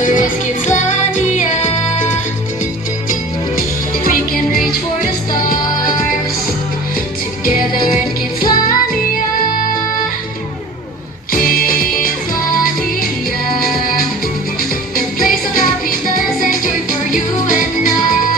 answer is Kidslandia. We can reach for the stars together in Kidslandia. Kidslandia, the place of happiness and joy for you and I.